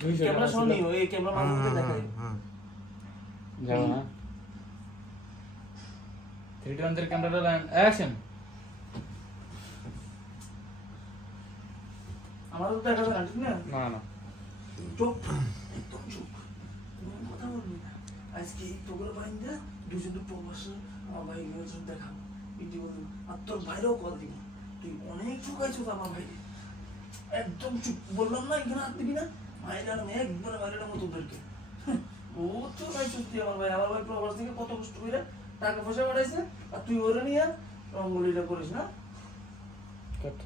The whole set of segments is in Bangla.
ক্যামেরা শুনি ওই ক্যামেরা মারতে দেখাই যাও না 3 2 1 0 ক্যামেরা রোল এন্ড অ্যাকশন আমারও তো দেখা যায় না ঠিক না না চুপ একদম চুপ তুমি কথা বলবি না আজকে তোগুলো বাইন্দা দুজন প্রবাস আমার ভাই গেছে দেখাবো ইতি বলবো আর তোর ভাইরাও কল দিবি তুই অনেক চুকাইছো আমার ভাই একদম চুপ বললাম না এখানে হাত দিবি না ভাইরা একবার ভাইরা মতো তোদেরকে ও তো ভাই সত্যি আমার ভাই প্রবাস থেকে কত কষ্ট করে টাকা পয়সা পাঠাইছে আর তুই ওরে নিয়ে রঙ্গলিটা করিস না কাট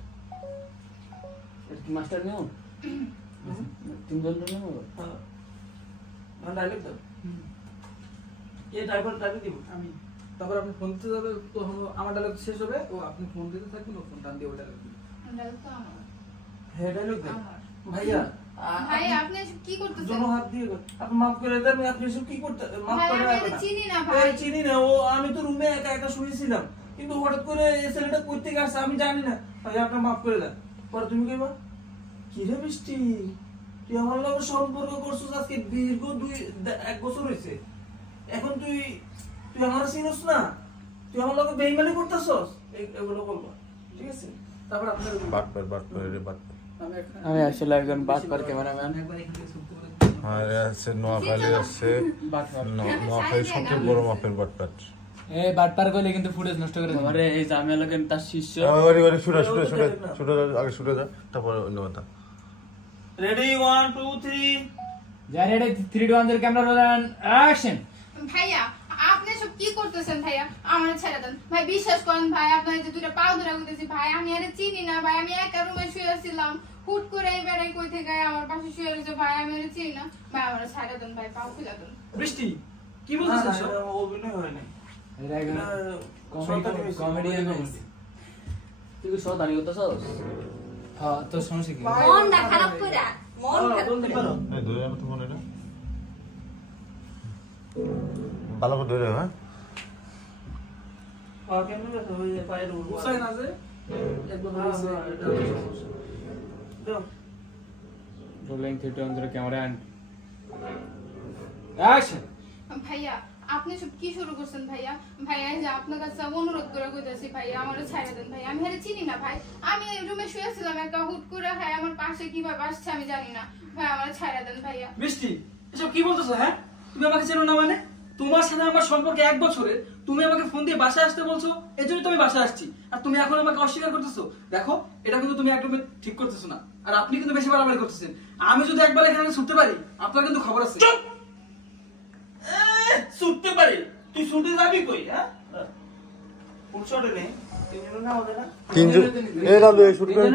এর কি মাস্টার নেও তিনজন নেও হ্যাঁ না ডাইরেক্ট দাও কে ড্রাইভার দিব আমি তারপর আপনি ফোন দিতে যাবে তো আমার ডায়লগ শেষ হবে ও আপনি ফোন দিতে থাকবেন ও ফোন টান দিয়ে ওটা ডায়লগ দিবেন ডায়লগ তো আমার হ্যাঁ ডায়লগ দেন ভাইয়া ভাই আপনি কি করতেছেন জন্য হাত দিয়ে আপনি মাফ করে দেন আপনি এসব কি করতে মাফ করে আমি চিনি না ভাই চিনি না ও আমি তো রুমে একা একা শুয়েছিলাম কিন্তু হঠাৎ করে এই ছেলেটা কই থেকে আসছে আমি জানি না ভাই আপনি মাফ করে দেন পরে তুমি কইবা কি রে বৃষ্টি তুই আমার লগে সম্পর্ক করছিস আজকে দীর্ঘ 1 বছর হইছে এখন তুই আমার চিনস না তুই আমার লগে বেইমানি করতেছস এগুলো বলবা ঠিক আছে তারপর আপনার বাটপার আমি আসলে একজন বাটপার ক্যামেরাম্যান একবার এখান থেকে শুনতে বলে আর আছে নোয়াখালী আছে নোয়াখালী সবচেয়ে বড় মাপের বাটপার এই বাটপার কইলে কিন্তু ফুটেজ নষ্ট করে দেবে আরে এই জামিয়া লাগেন তার শিষ্য ওরে শুটা আগে শুটা যা তারপর অন্য কথা রেডি 1 2 3 যা ready 3 2 1 0 camera roll and action ভাইয়া আপনি সব কি করতেছেন ভাইয়া আমার ছেড়ে দেন ভাই বিশ্বাস করেন ভাই আপনার যে দুটো পাও ধরে কইতেছি ভাই আমি আরে চিনি না ভাই আমি একা রুমে শুয়ে ছিলাম হুট করে এবারে কই থেকে আমার পাশে শুয়ে রয়েছে ভাই আমি আরে চিনি না ভাই আমার ছেড়ে দেন ভাই পাও খুলে দেন বৃষ্টি কি বলছিস অভিনয় হয় না এরা একজন কমেডিয়ান তুই কি সদানি করতেছস হ্যাঁ তো সমস্যা কি মনটা খারাপ করে মন খারাপ বলতে পারো এই ধরে আমার তো মনে না ভালো করে ধরে হ্যাঁ ক্যামেরা তো হয়ে পায়ের উপর বুঝছাই না যে একদম বলছে এটা দাও রোলিং 3 2 1 0 ক্যামেরা এন্ড অ্যাকশন ভাইয়া আপনি সব কি শুরু করছেন ভাইয়া ভাইয়া যে আপনার কাছে অনুরোধ করে কইতাছি ভাইয়া আমারে ছেড়ে দেন ভাই আমি আরে চিনি না ভাই আমি রুমে শুয়ে ছিলাম একা হুট করে ভাই আমার পাশে কিভাবে আসছে আমি জানি না ভাই আমারে ছেড়ে দেন ভাইয়া বৃষ্টি এসব কি বলতেছো হ্যাঁ তুমি আমাকে চেনো না মানে তোমার সাথে আমার সম্পর্ক 1 বছরের তুমি আমাকে ফোন দিয়ে বাসায় আসতে বলছো এজন্য তো আমি বাসায় আসছি আর তুমি এখন আমাকে অস্বীকার করতেছো দেখো এটা কিন্তু তুমি একদম ঠিক করতেছো না আর আপনি কিন্তু বেশি বাড়াবাড়ি করতেছেন আমি যদি একবার এখানে ছুটতে পারি আপনার কিন্তু খবর আছে চুপ ছুটতে পারি তুই ছুটে যাবি কই হ্যাঁ পুরসরে নেই তিনজন না ওদের না তিনজন এই না লয়ে শুট করে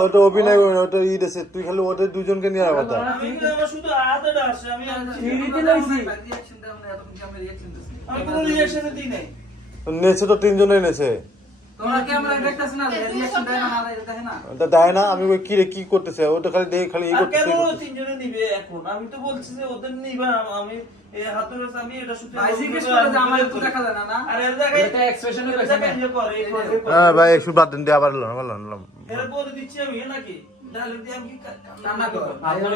ও তো অভিনয় করে ওটা ই দেছে তুই খালি ওদের দুজনকে নিয়ে কথা আমি তো আমার শুধু আদাটা আসে আমি সিঁড়িতে লাইছি রিঅ্যাকশন দাও না এত কি আমি রিঅ্যাকশন দিছি আমি কোনো রিঅ্যাকশন দিই নাই নেছে তো তিনজনেই নেছে তোমরা ক্যামেরা দেখতাছ না রিঅ্যাকশন দেয় না দেখে না ওটা দেয় না আমি ওই কি রে কি করতেছে ওটা খালি দেখে খালি ই আর কেন করতেছে তিনজনে নিবে এখন আমি তো বলছি যে ওদের নিবা আমি এই হাতের কাছে আমি এটা শুধু ভাই জিজ্ঞেস করে যে আমার তো দেখা যায় না না আরে এর জায়গায় এটা এক্সপ্রেশনে কইছে জায়গায় যে করে হ্যাঁ ভাই একটু বাদ দেন দিয়ে আবার লন এর বলে দিচ্ছি আমি নাকি ডায়লগ দিয়ে আমি কান্না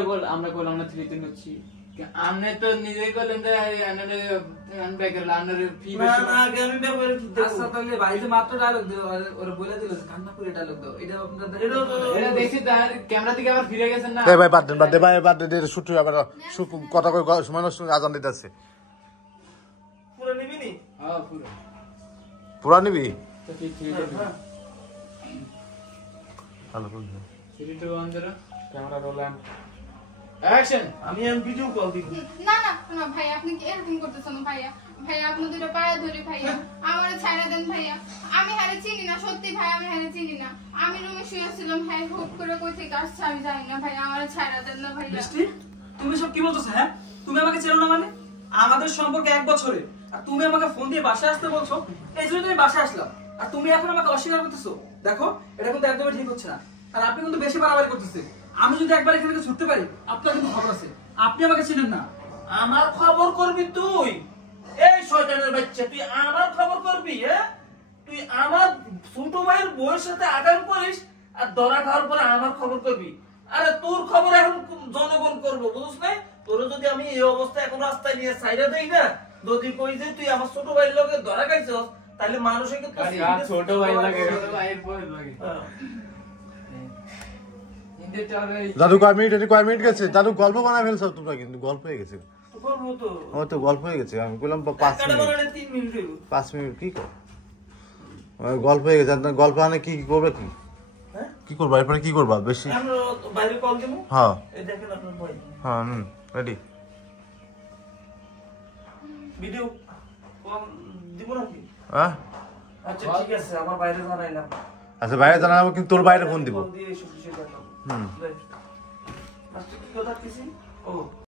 কর আমরা কইলাম না 3 3 হচ্ছি আমনে তো নিজে কইলেন যে আনরে আনব্যাকের আনরে ফি না বেশি না আগে আমি ব্যবহার কি দেব আচ্ছা তাহলে ভাই যে মাত্র ডায়লগ দিল ওরে বলে দিল কান্না করে ডায়লগ দাও এটা আপনাদের এটা দেখছি তার ক্যামেরা থেকে আবার ফিরে গেছেন না এই ভাই বাদ দেন ভাই বাদ দে শুট আবার কথা কই সময় নষ্ট আজান দিতেছে পুরো নিবি নি হ্যাঁ পুরো পুরা নিবি তো ঠিক ঠিক হ্যাঁ ভালো করে 3 2 1 0 ক্যামেরা রোল এন্ড অ্যাকশন আমি ভিডিও কল দিব না না না ভাই আপনি কি এরকম করতেছেন ভাইয়া ভাইয়া আপনি দুটো পায়ে ধরে ভাইয়া আমারে ছেড়ে দেন ভাইয়া আমি হারে চিনি না সত্যি ভাই আমি হারে চিনি না আমি রুমে শুয়ে ছিলাম হ্যাঁ হুট করে কই থেকে আসছে আমি জানি না ভাইয়া আমারে ছেড়ে দেন না ভাইয়া বৃষ্টি তুমি সব কি বলতেছো হ্যাঁ তুমি আমাকে চেনো না মানে আমাদের সম্পর্ক 1 বছরের আর তুমি আমাকে ফোন দিয়ে বাসায় আসতে বলছো এইজন্য তুমি বাসায় আসলাম আর তুমি এখন আমাকে অস্বীকার করতেছো দেখো এটা কিন্তু একদমই ঠিক হচ্ছে না আর আপনি কিন্তু বেশি বাড়াবাড়ি করতেছেন আমি যদি একবার এখান থেকে ছুটতে পারি আপনার কিন্তু খবর আছে আপনি আমাকে চিনেন না আমার খবর করবি তুই এই শয়তানের বাচ্চা তুই আমার খবর করবি হ্যাঁ তুই আমার ছোট ভাইয়ের বউয়ের সাথে আগাম করিস আর ধরা খাওয়ার পরে আমার খবর করবি আরে তোর খবর এখন জনগণ করবো, বুঝছ না? তোর যদি আমি এই অবস্থা এখন রাস্তায় নিয়ে সাইডে দেই না, যদি কই যে তুই আমার ছোট ভাইয়ের লগে ধরা খাইছস, তাহলে মানুষে কিন্তু ছোট ভাই লাগে, ভাইয়ের বই লাগে। দাদু কয় মিনিট গেছে? দাদু গল্প বানায় ফেলছো তোমরা, কিন্তু গল্প হয়ে গেছে। ও তো গল্প হয়ে গেছে, আমি বললাম 5 মিনিট। 5 মিনিট কি কর? গল্প হয়ে গেছে। গল্প আনে কি করবে? কি করবা এরপরে? কি করবা বেশি? বাইরে কল দেবো। হ্যাঁ এই দেখেন আপনার ভাই হ্যাঁ রেডি। ভিডিও কল দিব নাকি? হ্যাঁ আচ্ছা ঠিক আছে, আমার বাইরে জানাইলাম। আচ্ছা বাইরে জানাবো, কিন্তু তোর বাইরে ফোন দিব। কল দিয়ে এসব বিষয় দেখাবো। হুম। আচ্ছা কি কথা কিছু? ও